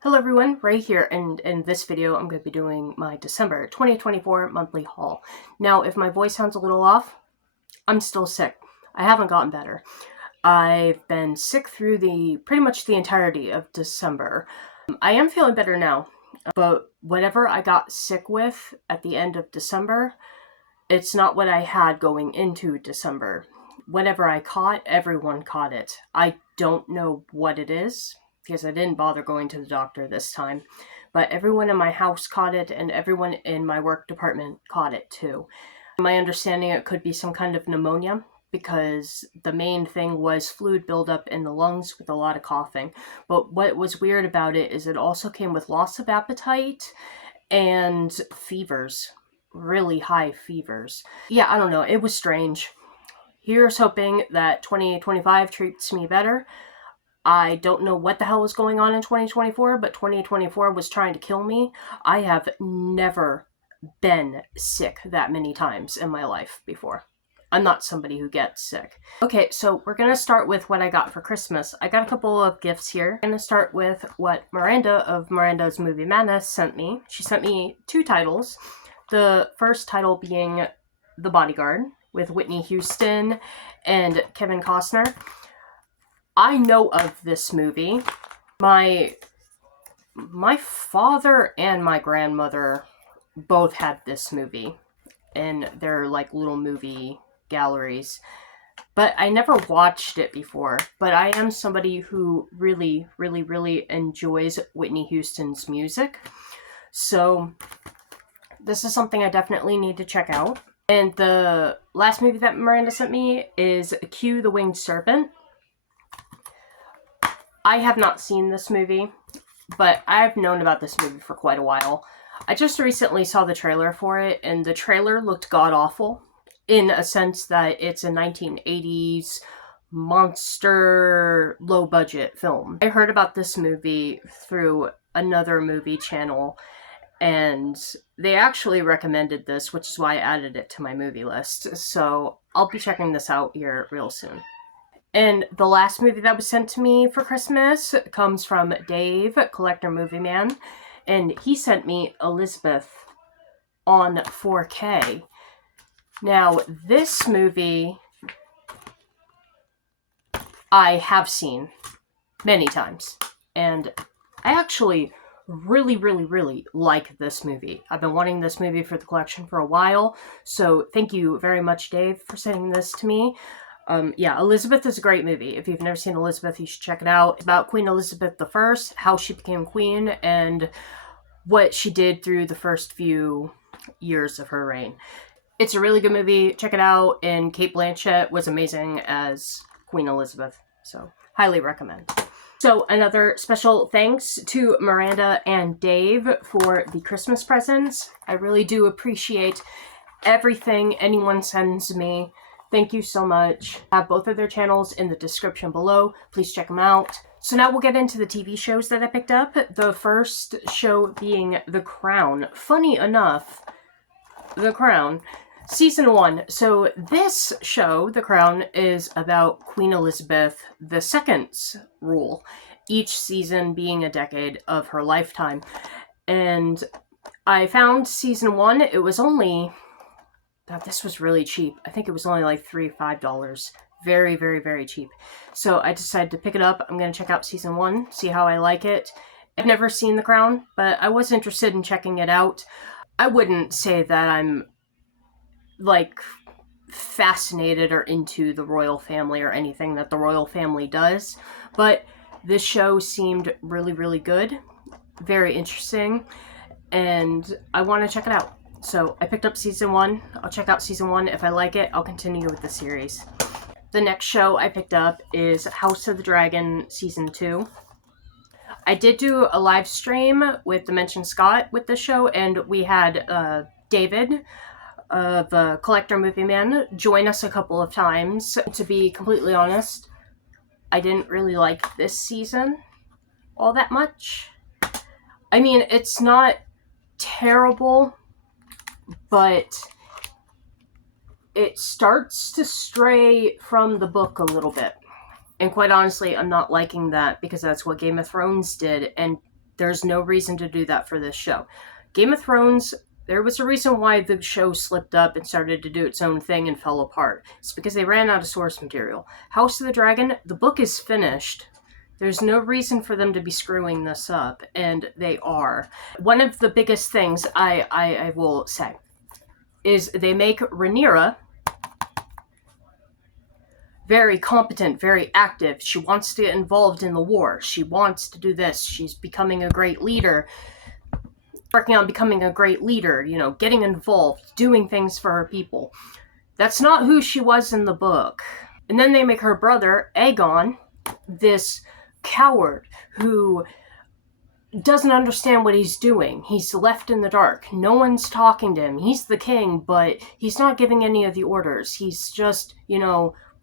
Hello everyone, Ray here, and in this video I'm going to be doing my December 2024 monthly haul. Now, if my voice sounds a little off, I'm still sick. I haven't gotten better. I've been sick through pretty much the entirety of December. I am feeling better now, but whatever I got sick with at the end of December, it's not what I had going into December. Whatever I caught, everyone caught it. I don't know what it is, because I didn't bother going to the doctor this time. But everyone in my house caught it, and everyone in my work department caught it too. My understanding, it could be some kind of pneumonia, because the main thing was fluid buildup in the lungs with a lot of coughing. But what was weird about it is it also came with loss of appetite and fevers. Really high fevers. Yeah, I don't know. It was strange. Here's hoping that 2025 treats me better. I don't know what the hell was going on in 2024, but 2024 was trying to kill me. I have never been sick that many times in my life before. I'm not somebody who gets sick. Okay, so we're gonna start with what I got for Christmas. I got a couple of gifts here. I'm gonna start with what Miranda of Miranda's Movie Madness sent me. She sent me two titles. The first title being The Bodyguard with Whitney Houston and Kevin Costner. I know of this movie. My father and my grandmother both had this movie in their like little movie galleries, but I never watched it before. But I am somebody who really enjoys Whitney Houston's music, so this is something I definitely need to check out. And the last movie that Miranda sent me is Q the Winged Serpent. I have not seen this movie, but I've known about this movie for quite a while. I just recently saw the trailer for it, and the trailer looked god-awful, in a sense that it's a 1980s monster, low-budget film. I heard about this movie through another movie channel, and they actually recommended this, which is why I added it to my movie list. So I'll be checking this out here real soon. And the last movie that was sent to me for Christmas comes from Dave, Collector Movie Man, and he sent me Elizabeth on 4K. Now, this movie I have seen many times, and I actually really like this movie. I've been wanting this movie for the collection for a while, so thank you very much, Dave, for sending this to me. Yeah, Elizabeth is a great movie. If you've never seen Elizabeth, you should check it out. It's about Queen Elizabeth I, how she became queen, and what she did through the first few years of her reign. It's a really good movie. Check it out, and Cate Blanchett was amazing as Queen Elizabeth, so highly recommend. So another special thanks to Miranda and Dave for the Christmas presents. I really do appreciate everything anyone sends me. Thank you so much. I have both of their channels in the description below. Please check them out. So now we'll get into the TV shows that I picked up. The first show being The Crown. Funny enough, The Crown, Season 1. So this show, The Crown, is about Queen Elizabeth II's rule, each season being a decade of her lifetime. And I found Season 1, it was only... this was really cheap. I think it was only like $3 or $5. Very cheap. So I decided to pick it up. I'm going to check out Season 1, see how I like it. I've never seen The Crown, but I was interested in checking it out. I wouldn't say that I'm, like, fascinated or into the royal family or anything that the royal family does, but this show seemed really good, very interesting, and I want to check it out. So I picked up Season 1. I'll check out Season 1. If I like it, I'll continue with the series. The next show I picked up is House of the Dragon Season 2. I did do a live stream with Dimension Scott with this show, and we had David of Collector Movie Man join us a couple of times. To be completely honest, I didn't really like this season all that much. I mean, it's not terrible, but it starts to stray from the book a little bit. And quite honestly, I'm not liking that, because that's what Game of Thrones did, and There's no reason to do that for this show. Game of Thrones, there was a reason why the show slipped up and started to do its own thing and fell apart. It's because they ran out of source material. House of the Dragon, the book is finished. There's no reason for them to be screwing this up, and they are. One of the biggest things I will say is they make Rhaenyra very competent, very active. She wants to get involved in the war. She wants to do this. She's becoming a great leader. Working on becoming a great leader, getting involved, doing things for her people. That's not who she was in the book. And then they make her brother, Aegon, this coward who doesn't understand what he's doing. He's left in the dark. No one's talking to him. He's the king, but he's not giving any of the orders. He's just,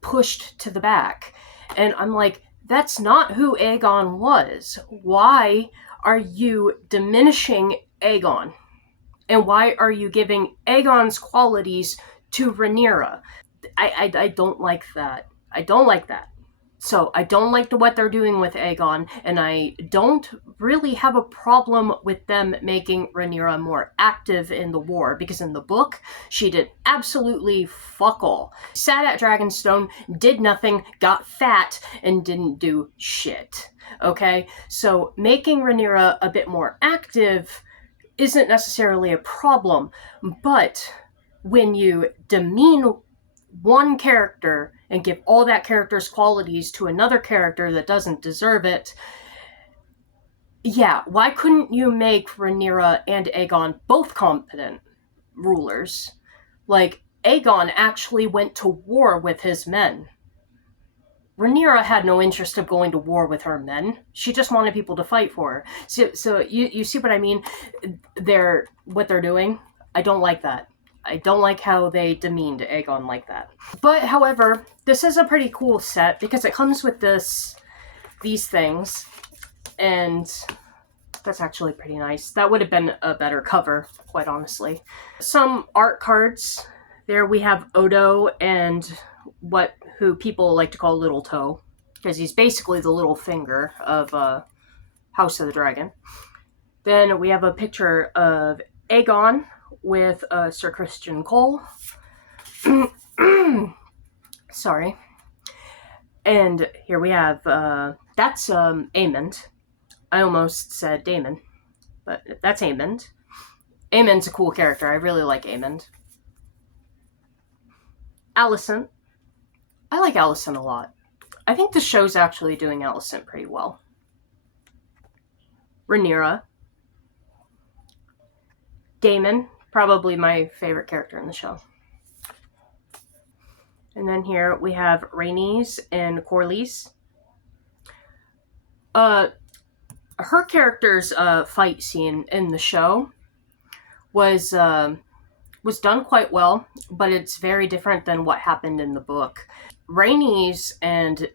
pushed to the back. And I'm like, that's not who Aegon was. Why are you diminishing Aegon? And why are you giving Aegon's qualities to Rhaenyra? I don't like that. I don't like that. So I don't like what they're doing with Aegon, and I don't really have a problem with them making Rhaenyra more active in the war, because in the book, she did absolutely fuck all. Sat at Dragonstone, did nothing, got fat, and didn't do shit. Okay? So making Rhaenyra a bit more active isn't necessarily a problem, but when you demean one character and give all that character's qualities to another character that doesn't deserve it, yeah, why couldn't you make Rhaenyra and Aegon both competent rulers? Like, Aegon actually went to war with his men. Rhaenyra had no interest of going to war with her men. She just wanted people to fight for her. So you see what I mean? What they're doing? I don't like that. I don't like how they demeaned Aegon like that. But, however, this is a pretty cool set because it comes with these things, and that's actually pretty nice. That would have been a better cover, quite honestly. Some art cards. There we have Odo and who people like to call Little Toe, because he's basically the little finger of House of the Dragon. Then we have a picture of Aegon with Sir Christian Cole. Sorry. And here we have, that's Aemond. I almost said Daemon, but that's Aemond. Aemond's a cool character. I really like Aemond. Alicent. I like Alicent a lot. I think the show's actually doing Alicent pretty well. Rhaenyra. Daemon. Probably my favorite character in the show. And then here we have Rhaenys and Corlys. Her character's fight scene in the show was done quite well, but it's very different than what happened in the book. Rhaenys and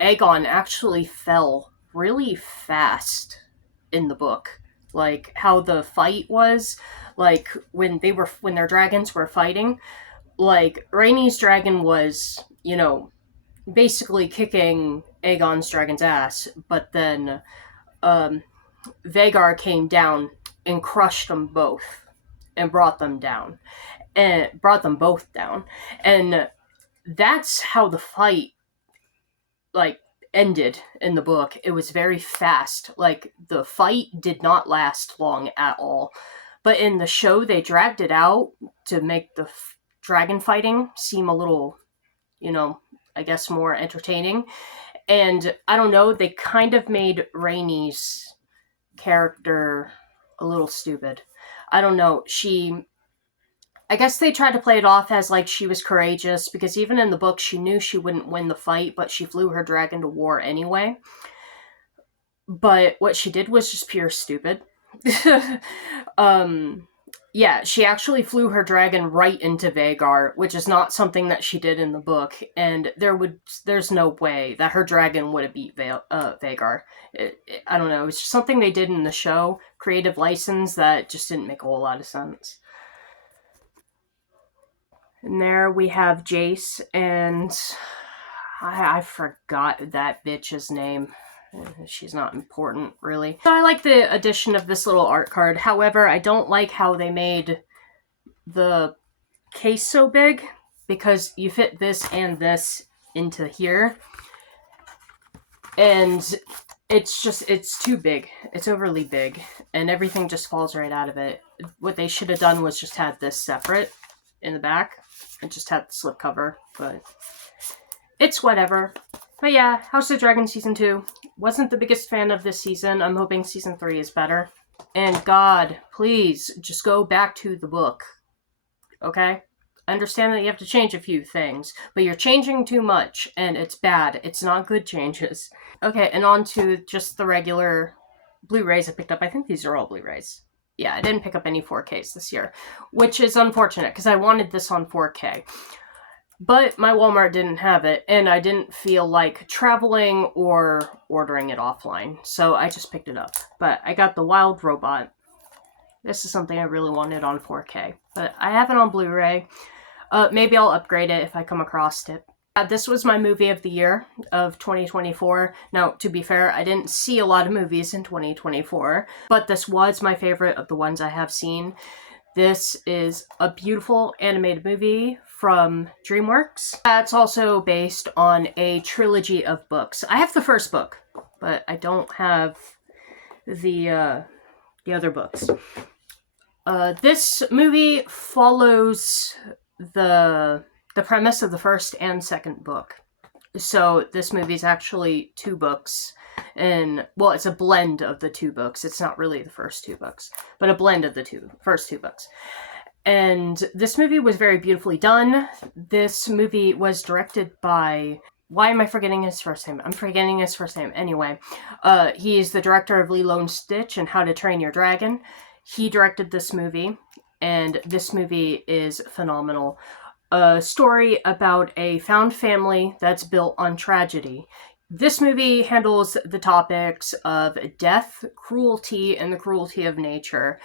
Aegon actually fell really fast in the book. Like, how the fight was, like, when their dragons were fighting, like, Rhaenys' dragon was, basically kicking Aegon's dragon's ass, but then, Vhagar came down and crushed them both, and brought them both down, and that's how the fight, like, ended in the book. It was very fast. Like, the fight did not last long at all. But in the show, they dragged it out to make the dragon fighting seem a little, I guess more entertaining. And I don't know, they kind of made Rhaenys' character a little stupid. I don't know. I guess they tried to play it off as like she was courageous, because even in the book she knew she wouldn't win the fight, but she flew her dragon to war anyway. But what she did was just pure stupid. Yeah, she actually flew her dragon right into Vhagar, which is not something that she did in the book, and there's no way that her dragon would have beat Vhagar. I don't know, it's just something they did in the show, creative license, that just didn't make a whole lot of sense. And there we have Jace, and I forgot that bitch's name. She's not important, really. So I like the addition of this little art card. However, I don't like how they made the case so big, because you fit this and this into here. And it's too big. It's overly big. And everything just falls right out of it. What they should have done was just had this separate in the back. And just had the slipcover. But it's whatever. But yeah, House of Dragon Season 2. Wasn't the biggest fan of this season. I'm hoping Season 3 is better. And God, please, just go back to the book. Okay? I understand that you have to change a few things, but you're changing too much, and it's bad. It's not good changes. Okay, and on to just the regular Blu-rays I picked up. I think these are all Blu-rays. Yeah, I didn't pick up any 4Ks this year, which is unfortunate, because I wanted this on 4K. But my Walmart didn't have it, and I didn't feel like traveling or ordering it offline, so I just picked it up. But I got The Wild Robot. This is something I really wanted on 4K, but I have it on Blu-ray. Maybe I'll upgrade it if I come across it. This was my movie of the year of 2024. Now, to be fair, I didn't see a lot of movies in 2024, but this was my favorite of the ones I have seen. This is a beautiful animated movie from DreamWorks. It's also based on a trilogy of books. I have the first book, but I don't have the other books. This movie follows the premise of the first and second book. So this movie is actually two books, and well, it's a blend of the two books. It's not really the first two books, but a blend of the first two books. And this movie was very beautifully done. This movie was directed by... Why am I forgetting his first name? I'm forgetting his first name. Anyway, he's the director of Lilo and Stitch and How to Train Your Dragon. He directed this movie, and this movie is phenomenal. A story about a found family that's built on tragedy. This movie handles the topics of death, cruelty, and the cruelty of nature.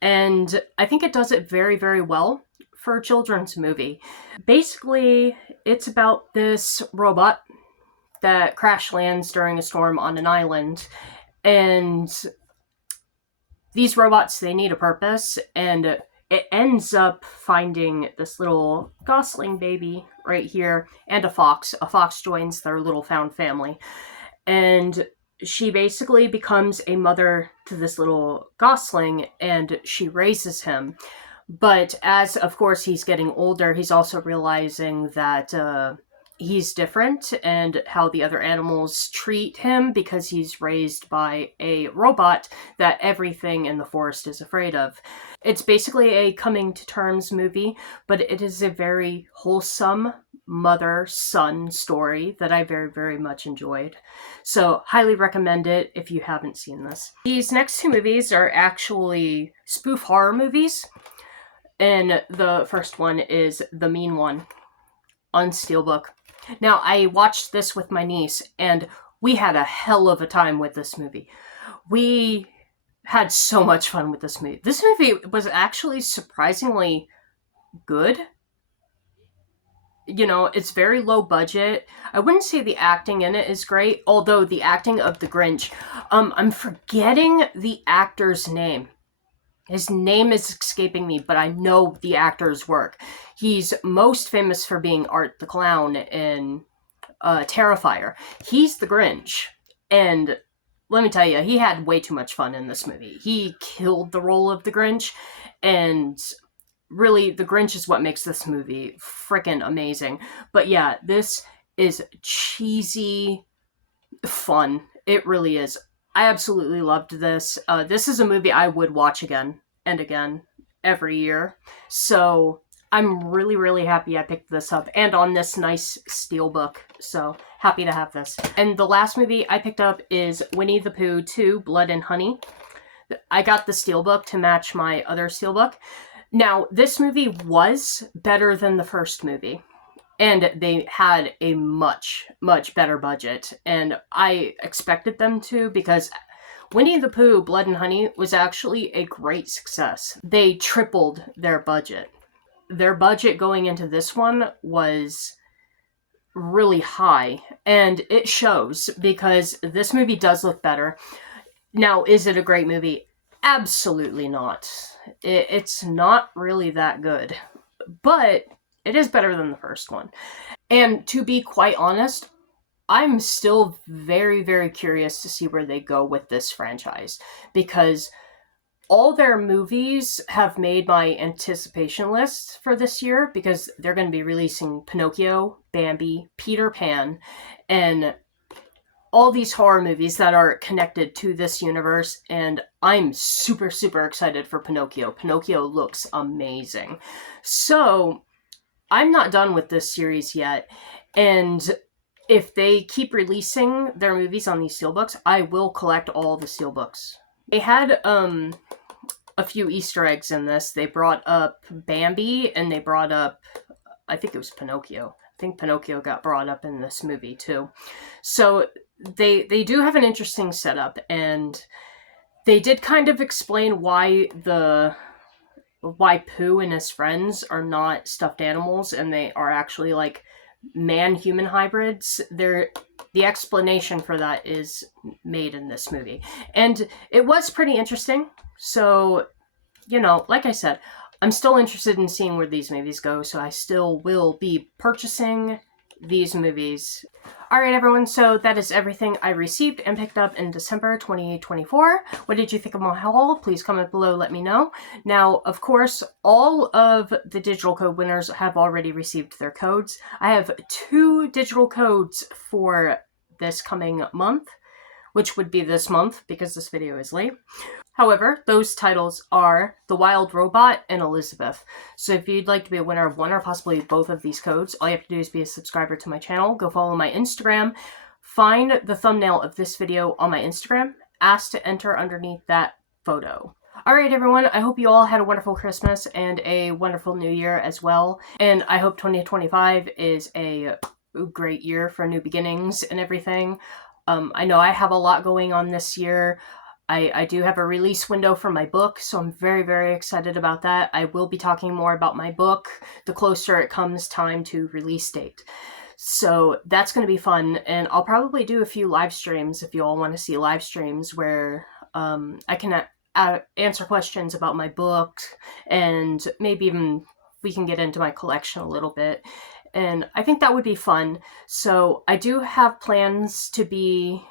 And I think it does it very, very well for a children's movie. Basically, it's about this robot that crash lands during a storm on an island. And these robots, they need a purpose, and it ends up finding this little gosling baby right here, and a fox. A fox joins their little found family. And she basically becomes a mother to this little gosling, and she raises him. But as, of course, he's getting older, he's also realizing that he's different and how the other animals treat him, because he's raised by a robot that everything in the forest is afraid of. It's basically a coming-to-terms movie, but it is a very wholesome mother-son story that I very, very much enjoyed. So, highly recommend it if you haven't seen this. These next two movies are actually spoof horror movies. And the first one is The Mean One on Steelbook. Now, I watched this with my niece, and we had a hell of a time with this movie. We had so much fun with this movie. This movie was actually surprisingly good. You know, it's very low budget. I wouldn't say the acting in it is great, although the acting of the Grinch, I'm forgetting the actor's name. His name is escaping me, but I know the actor's work. He's most famous for being Art the Clown in Terrifier. He's the Grinch. And let me tell you, he had way too much fun in this movie. He killed the role of the Grinch. And really, the Grinch is what makes this movie freaking amazing. But yeah, this is cheesy fun. It really is. I absolutely loved this. This is a movie I would watch again and again every year. So I'm really, really happy I picked this up, and on this nice steelbook. So happy to have this. And the last movie I picked up is Winnie the Pooh 2, Blood and Honey. I got the steelbook to match my other steelbook. Now, this movie was better than the first movie. And they had a much, much better budget. And I expected them to, because Winnie the Pooh, Blood and Honey was actually a great success. They tripled their budget. Their budget going into this one was really high, and it shows because this movie does look better. Now, is it a great movie? Absolutely not. It's not really that good, but it is better than the first one. And to be quite honest, I'm still very, very curious to see where they go with this franchise, because all their movies have made my anticipation list for this year, because they're going to be releasing Pinocchio, Bambi, Peter Pan, and all these horror movies that are connected to this universe, and I'm super, super excited for Pinocchio. Pinocchio looks amazing. So, I'm not done with this series yet, and if they keep releasing their movies on these steelbooks, I will collect all the steelbooks. They had a few Easter eggs in this. They brought up Bambi, and they brought up, I think it was Pinocchio. I think Pinocchio got brought up in this movie too. So they do have an interesting setup, and they did kind of explain why Pooh and his friends are not stuffed animals and they are actually like man-human hybrids. The explanation for that is made in this movie, and it was pretty interesting. So, like I said, I'm still interested in seeing where these movies go, so I still will be purchasing these movies. Alright everyone, so that is everything I received and picked up in December 2024. What did you think of my haul? Please comment below, let me know. Now, of course, all of the digital code winners have already received their codes. I have 2 digital codes for this coming month, which would be this month because this video is late. However, those titles are The Wild Robot and Elizabeth. So if you'd like to be a winner of one or possibly both of these codes, all you have to do is be a subscriber to my channel, go follow my Instagram, find the thumbnail of this video on my Instagram, ask to enter underneath that photo. Alright everyone, I hope you all had a wonderful Christmas and a wonderful New Year as well. And I hope 2025 is a great year for new beginnings and everything. I know I have a lot going on this year. I do have a release window for my book, so I'm very, very excited about that. I will be talking more about my book the closer it comes time to release date. So that's going to be fun, and I'll probably do a few live streams if you all want to see live streams where I can answer questions about my book, and maybe even we can get into my collection a little bit. And I think that would be fun. So I do have plans to be,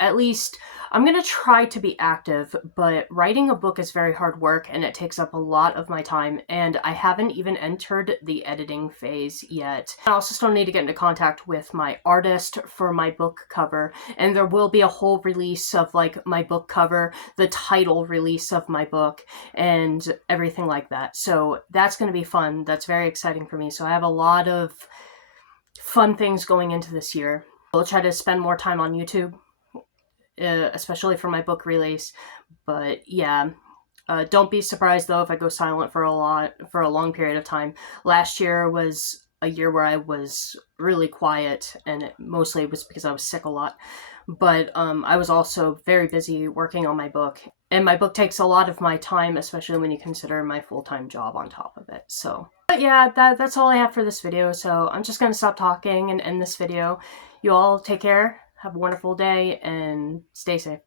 at least, I'm going to try to be active, but writing a book is very hard work and it takes up a lot of my time, and I haven't even entered the editing phase yet. I also still need to get into contact with my artist for my book cover, and there will be a whole release of like my book cover, the title release of my book, and everything like that. So that's going to be fun. That's very exciting for me. So I have a lot of fun things going into this year. I'll try to spend more time on YouTube, especially for my book release. But yeah, don't be surprised though if I go silent for a long period of time. Last year was a year where I was really quiet, and mostly it was because I was sick a lot. But I was also very busy working on my book, and my book takes a lot of my time, especially when you consider my full-time job on top of it. So, but yeah, that's all I have for this video. So I'm just gonna stop talking and end this video. You all take care. Have a wonderful day and stay safe.